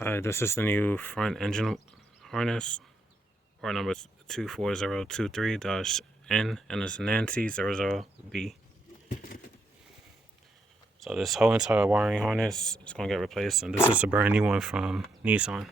This is the new front engine harness, part number 24023-N, and it's Nancy00B. So this whole entire wiring harness is going to get replaced, and this is a brand new one from Nissan.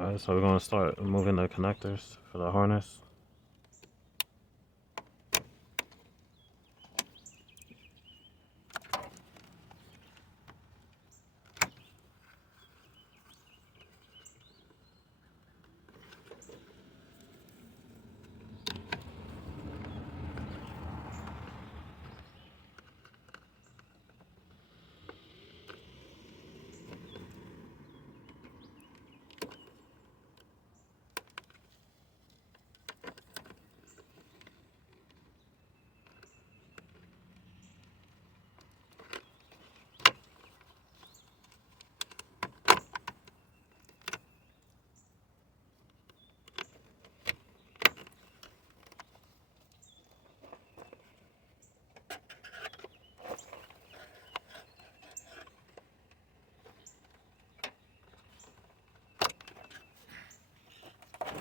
Alright, so we're going to start removing the connectors for the harness.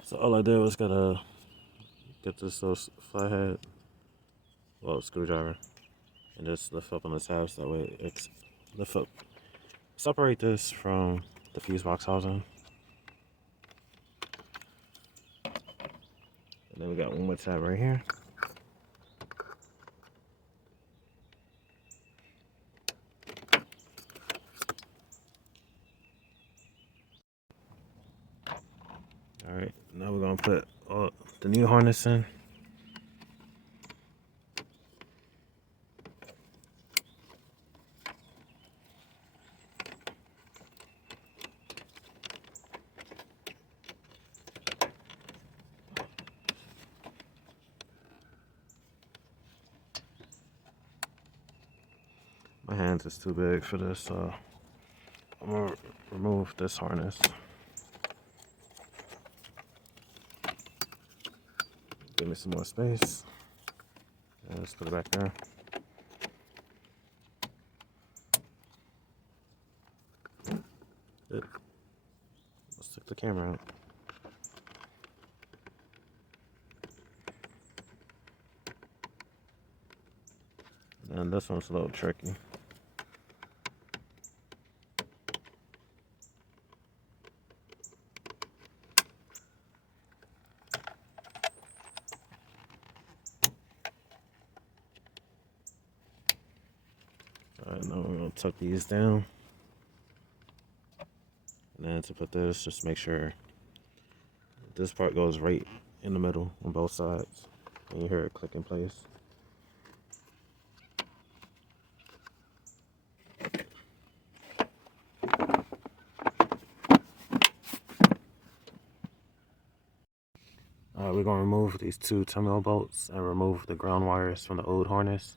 So all I did was gotta get this little flathead, well, screwdriver, and just lift up on the tabs. That way it's lift up. Separate this from the fuse box housing. And then we got one more tab right here. Alright, now we're gonna put the new harness in. My hands is too big for this, so I'm gonna remove this harness. Give me some more space. And let's put it back there. Let's take the camera out. And this one's a little tricky. Alright, now we're gonna tuck these down. And then to put this, just make sure this part goes right in the middle on both sides. And you hear it click in place. We're going to remove these two terminal bolts and remove the ground wires from the old harness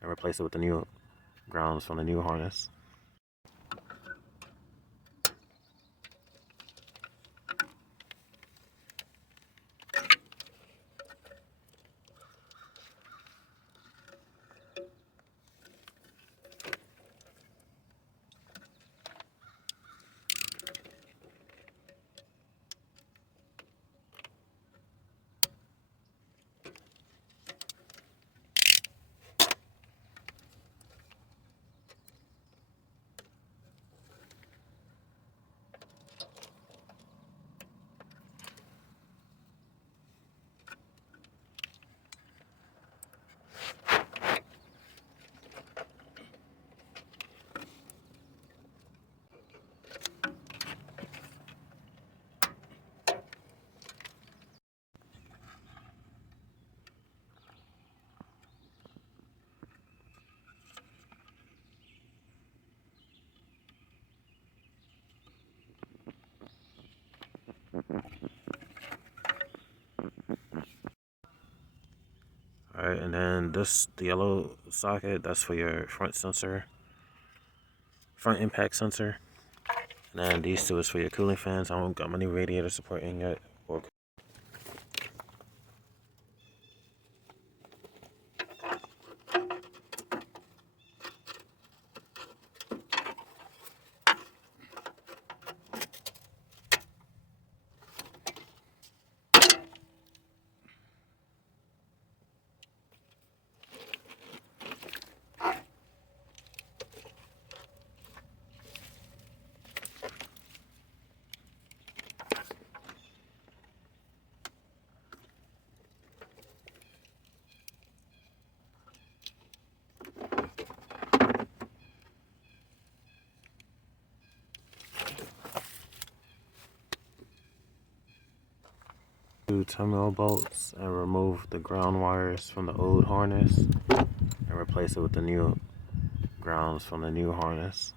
and replace it with the new grounds from the new harness. Alright, and then this, the yellow socket, that's for your front sensor, front impact sensor. And then these two is for your cooling fans. I don't got my new radiator support in yet. Or two terminal bolts and remove the ground wires from the old harness and replace it with the new grounds from the new harness.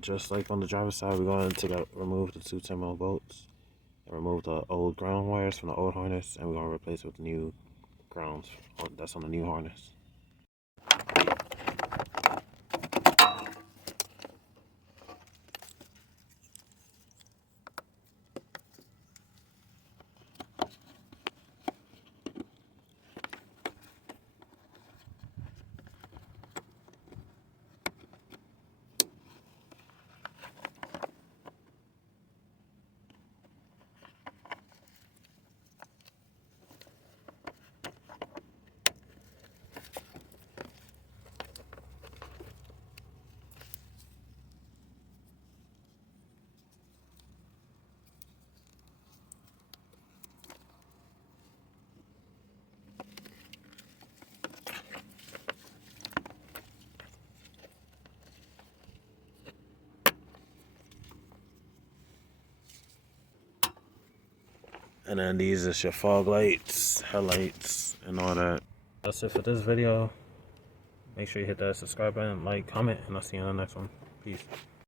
Just like on the driver's side, we're going to remove the two terminal bolts and remove the old ground wires from the old harness, and we're going to replace it with the new grounds that's on the new harness. And then these is your fog lights, headlights, and all that. That's it for this video. Make sure you hit that subscribe button, like, comment, and I'll see you on the next one. Peace.